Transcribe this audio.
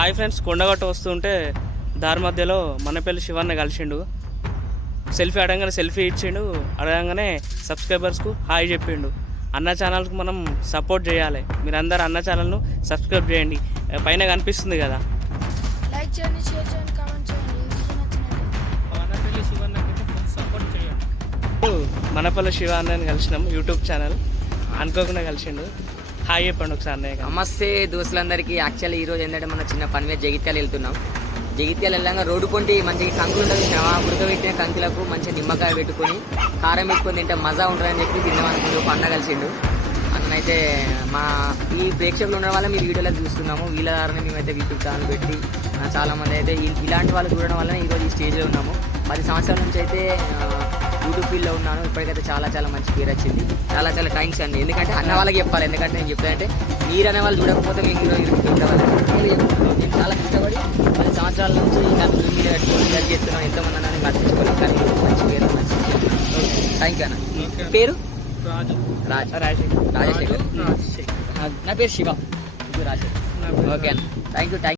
Hi friends, Kondagattu వస్తుంటే దారి మధ్యలో మనపల్లి శివన్న కలిసిండు. సెల్ఫీ అడగానే సెల్ఫీ ఇచ్చిండు. అడగంగానే సబ్స్క్రైబర్స్కు హాయ్ చెప్పిండు. అన్న ఛానల్కు మనం సపోర్ట్ చేయాలి. మీరందరూ అన్న ఛానల్ను సబ్స్క్రైబ్ చేయండి. పైన కనిపిస్తుంది కదా, లైక్ చేయండి, షేర్ చేయండి, కామెంట్ చేయండి. మనపల్లి శివన్నకైతే సపోర్ట్ చేయండి. మనపల్లి శివ అన్నని కలిసినాం, యూట్యూబ్ ఛానల్. అనుకోకుండా కలిసిండు. హాయ్ చెప్పండి ఒకసారి అన్నయ్య. నమస్తే దోస్తులందరికీ. యాక్చువల్లీ ఈరోజు ఏంటంటే మన చిన్న పని మీద జగిత్యాల వెళ్తున్నాం. జగిత్యాల వెళ్ళంగా రోడ్డు కొంటి మంచిగా కంకులు ఉంటుంది, ఉడకబెట్టిన కంకులకు మంచిగా నిమ్మకాయ పెట్టుకొని కారం పెట్టుకొని తింటే మజా ఉంటుందని చెప్పి తిన్నామనుకుంటూ ఒక అన్న కలిసిండు. అన్నైతే మా ఈ ప్రేక్షకులు ఉండడం వల్ల మీ వీడియోలో చూస్తున్నాము. వీళ్ళ ద్వారా మేమైతే యూట్యూబ్ ఛానల్ పెట్టి చాలామంది అయితే ఇలాంటి వాళ్ళు చూడడం వల్ల ఈరోజు ఈ స్టేజ్లో ఉన్నాము. 10 సంవత్సరాల నుంచి అయితే యూట్యూబ్ ఫీల్డ్లో ఉన్నాను. ఇప్పటికైతే చాలా మంచి పేరు వచ్చింది. చాలా థ్యాంక్స్ అండి. ఎందుకంటే అన్న వాళ్ళకి చెప్పాలి. ఎందుకంటే నేను చెప్పానంటే మీరు అనే వాళ్ళు చూడకపోతే మీకు ఉండేవాళ్ళు. నేను చాలా కష్టపడి 10 సంవత్సరాల నుంచి నాకు మీద పెట్టుకొని చేస్తున్నాను. ఎంతోమంది అన్నని మర్చించుకోవాలి, కానీ మంచి పేరు మంచి. థ్యాంక్ యూ అన్న. పేరు రాజశేఖర్. నా పేరు శివ. రాజశేఖర్. ఓకే అన్న, థ్యాంక్ యూ.